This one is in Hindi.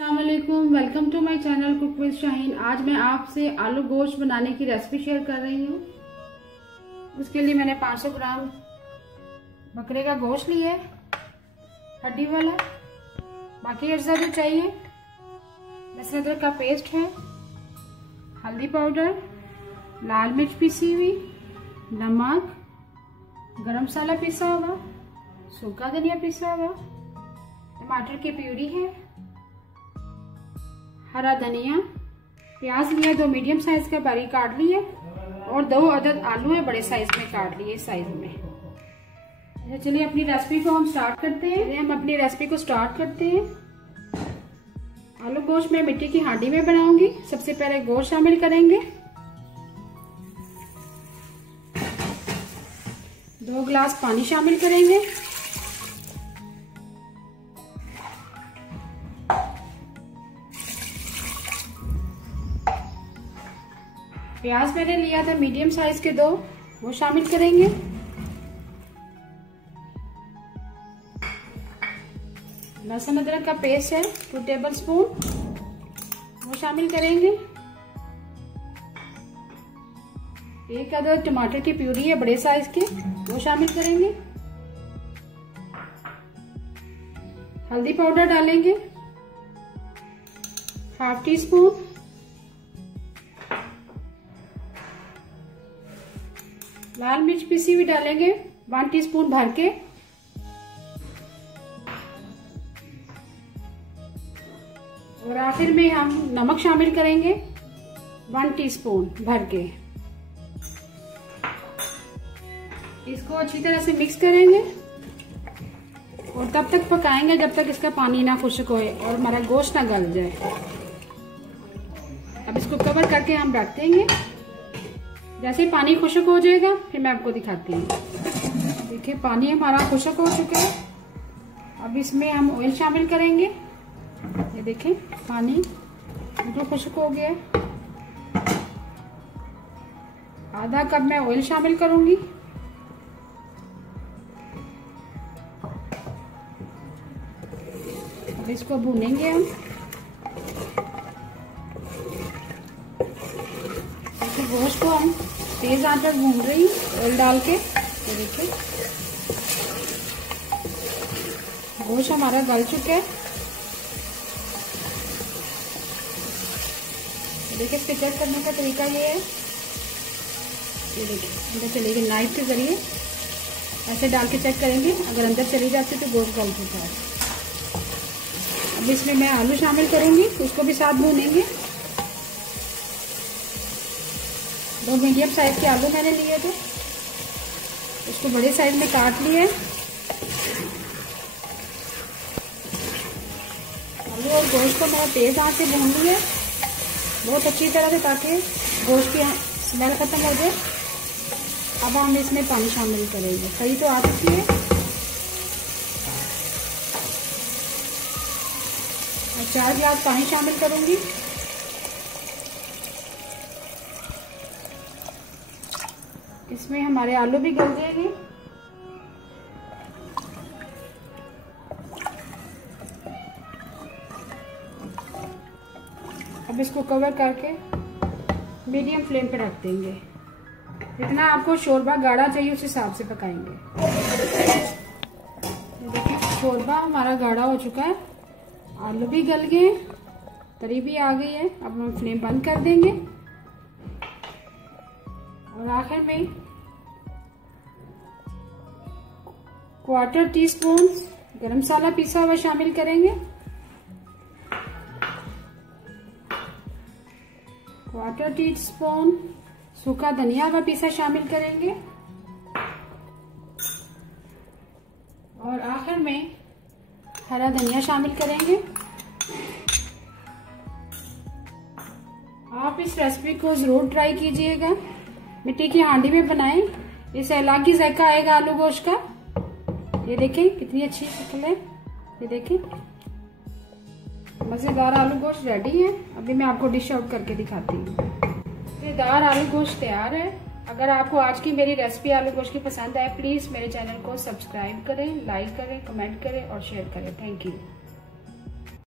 अस्सलामुअलैकुम, welcome to my channel cook with Shaheen. आज मैं आपसे आलू गोश्त बनाने की रेसिपी शेयर कर रही हूँ। उसके लिए मैंने 500 ग्राम बकरे का गोश्त लिया है, हड्डी वाला। बाकी अज्जा जो चाहिए, लहसुन अदरक का पेस्ट है, हल्दी पाउडर, लाल मिर्च पिसी हुई, नमक, गरम मसाला पिसा हुआ, सूखा धनिया पिसा हुआ, टमाटर की प्यूरी है, हरा धनिया, प्याज लिया 2 मीडियम साइज का बारीक काट लिए, और 2 अदद आलू है बड़े साइज में काट लिए इस साइज में। चलिए अपनी रेसिपी को हम स्टार्ट करते हैं। आलू गोश्त मैं मिट्टी की हांडी में बनाऊंगी। सबसे पहले गोश्त शामिल करेंगे। 2 गिलास पानी शामिल करेंगे। प्याज मैंने लिया था मीडियम साइज के 2, वो शामिल करेंगे। लहसुन अदरक का पेस्ट है 2 टेबल स्पून, वो शामिल करेंगे। 1 अदद टमाटर की प्यूरी है बड़े साइज के, वो शामिल करेंगे। हल्दी पाउडर डालेंगे ½ टी स्पून। लाल मिर्च पिसी हुई डालेंगे 1 टीस्पून भर के। और आखिर में हम नमक शामिल करेंगे 1 टीस्पून भर के। इसको अच्छी तरह से मिक्स करेंगे और तब तक पकाएंगे जब तक इसका पानी ना खुश्क होए और हमारा गोश्त ना गल जाए। अब इसको कवर करके हम रख देंगे। जैसे ही पानी खुश्क हो जाएगा फिर मैं आपको दिखाती हूँ। देखिए पानी हमारा खुश्क हो चुका है। अब इसमें हम ऑयल शामिल करेंगे। ये देखें पानी बिल्कुल खुश्क हो गया है। आधा कप मैं ऑयल शामिल करूंगी। अब इसको भूनेंगे हम। गोश्त को हम तेज आंच पर भून रही ऑयल डाल के। ये देखिए गोश्त हमारा गल चुका है। देखिए इसके चेक करने का तरीका ये है। ये देखिए अंदर चलेगी नाइफ के जरिए ऐसे डाल के चेक करेंगे। अगर अंदर चली जाती है तो गोश्त गल चुका है। अब इसमें मैं आलू शामिल करूंगी, उसको भी साथ भूनेंगे। 2 मीडियम साइज के आलू मैंने लिए थे, उसको बड़े साइज में काट लिए। आलू और गोश्त को मैं तेज आंच से भून लिया बहुत अच्छी तरह से, ताकि गोश्त की स्मेल खत्म हो जाए। अब हम इसमें पानी शामिल करेंगे। कड़ी तो आ चुकी है। मैं 4 गिलास पानी शामिल करूंगी। इसमें हमारे आलू भी गल जाएंगे। अब इसको कवर करके मीडियम फ्लेम पे रख देंगे। जितना आपको शोरबा गाढ़ा चाहिए उस हिसाब से पकाएंगे। देखिए शोरबा हमारा गाढ़ा हो चुका है, आलू भी गल गए, तरी भी आ गई है। अब हम फ्लेम बंद कर देंगे। और आखिर में 1/4 टीस्पून गरम मसाला पिसा हुआ शामिल करेंगे। 1/4 टीस्पून सूखा धनिया व पिसा शामिल करेंगे। और आखिर में हरा धनिया शामिल करेंगे। आप इस रेसिपी को जरूर ट्राई कीजिएगा। मिट्टी की हांडी में बनाएं, इससे अलग ही जायका आएगा आलू गोश्त का। ये देखें कितनी अच्छी शक्ल है। ये देखें मजेदार आलू गोश्त रेडी है। अभी मैं आपको डिश आउट करके दिखाती हूँ। मजेदार आलू गोश्त तैयार है। अगर आपको आज की मेरी रेसिपी आलू गोश्त की पसंद आए, प्लीज मेरे चैनल को सब्सक्राइब करें, लाइक करें, कमेंट करें और शेयर करें। Thank you.